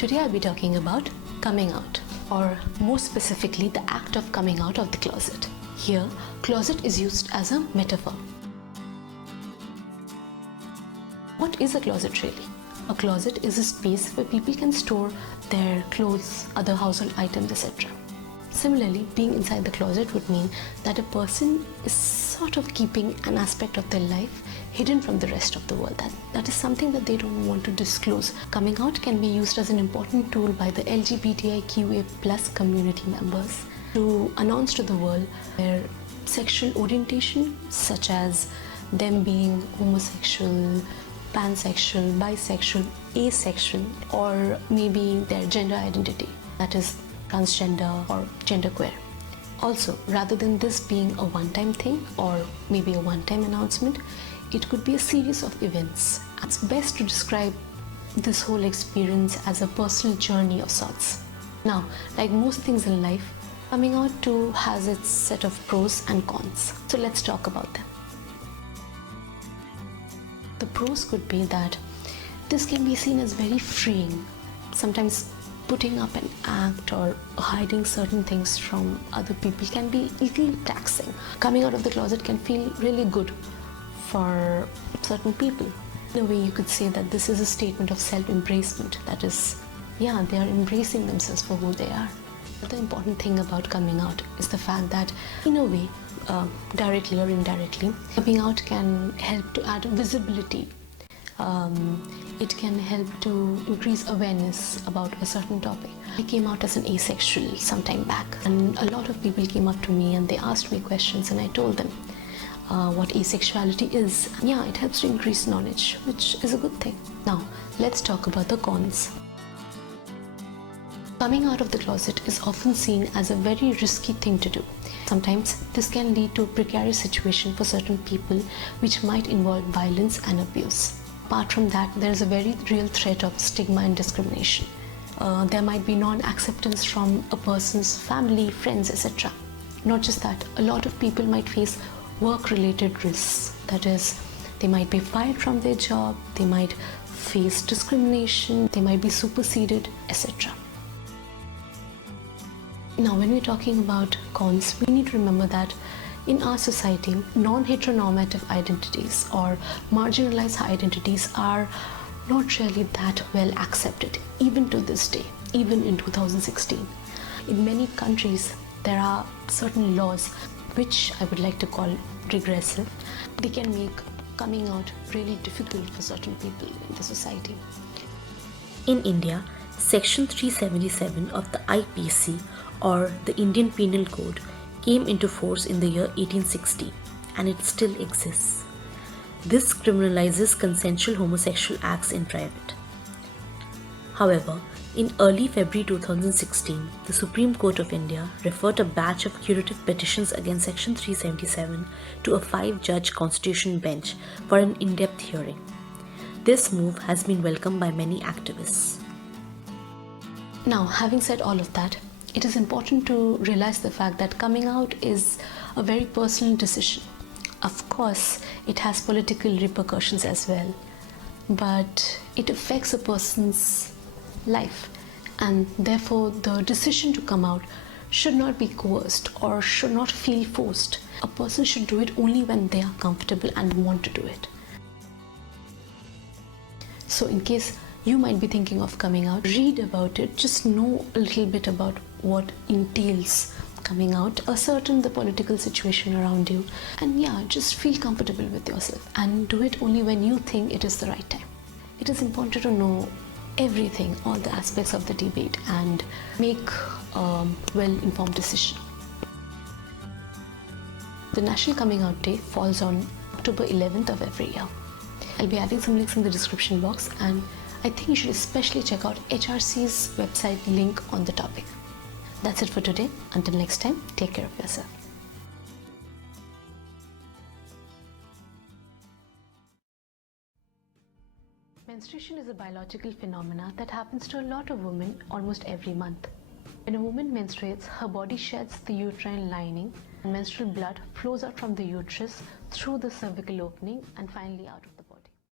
Today I'll be talking about coming out, or more specifically the act of coming out of the closet. Here, closet is used as a metaphor. What is a closet really? A closet is a space where people can store their clothes, other household items, etc. Similarly, being inside the closet would mean that a person is sort of keeping an aspect of their life hidden from the rest of the world. That is something that they don't want to disclose. Coming out can be used as an important tool by the LGBTIQA+ community members to announce to the world their sexual orientation, such as them being homosexual, pansexual, bisexual, asexual, or maybe their gender identity, that is transgender or genderqueer. Also, rather than this being a one-time thing or maybe a one-time announcement, it could be a series of events. It's best to describe this whole experience as a personal journey of sorts. Now, like most things in life, coming out too has its set of pros and cons. So let's talk about them. The pros could be that this can be seen as very freeing. Sometimes putting up an act or hiding certain things from other people can be equally taxing. Coming out of the closet can feel really good for certain people. In a way, you could say that this is a statement of self-embracement. That is, they are embracing themselves for who they are. The important thing about coming out is the fact that, in a way, directly or indirectly, coming out can help to add visibility. It can help to increase awareness about a certain topic. I came out as an asexual some time back, and a lot of people came up to me and they asked me questions, and I told them what asexuality is. Yeah, it helps to increase knowledge, which is a good thing. Now, let's talk about the cons. Coming out of the closet is often seen as a very risky thing to do. Sometimes this can lead to a precarious situation for certain people, which might involve violence and abuse. Apart from that, there is a very real threat of stigma and discrimination. There might be non-acceptance from a person's family, friends, etc. Not just that, a lot of people might face work-related risks. That is, they might be fired from their job, they might face discrimination, they might be superseded, etc. Now, when we're talking about cons, we need to remember that in our society, non-heteronormative identities or marginalized identities are not really that well accepted, even to this day, even in 2016. In many countries, there are certain laws which I would like to call regressive. They can make coming out really difficult for certain people in the society. In India, Section 377 of the IPC, or the Indian Penal Code, came into force in the year 1860, and it still exists. This criminalizes consensual homosexual acts in private. However, in early February 2016, the Supreme Court of India referred a batch of curative petitions against Section 377 to a 5-judge constitution bench for an in-depth hearing. This move has been welcomed by many activists. Now, having said all of that, it is important to realize the fact that coming out is a very personal decision. Of course, it has political repercussions as well, but it affects a person's life, and therefore the decision to come out should not be coerced or should not feel forced. A person should do it only when they are comfortable and want to do it. So in case you might be thinking of coming out, read about it, just know a little bit about what entails coming out, ascertain the political situation around you, and just feel comfortable with yourself and do it only when you think it is the right time. It is important to know everything, all the aspects of the debate, and make a well-informed decision. The National Coming Out Day falls on October 11th of every year. I'll be adding some links in the description box, and I think you should especially check out HRC's website link on the topic. That's it for today. Until next time, take care of yourself. Menstruation is a biological phenomenon that happens to a lot of women almost every month. When a woman menstruates, her body sheds the uterine lining and menstrual blood flows out from the uterus through the cervical opening and finally out of the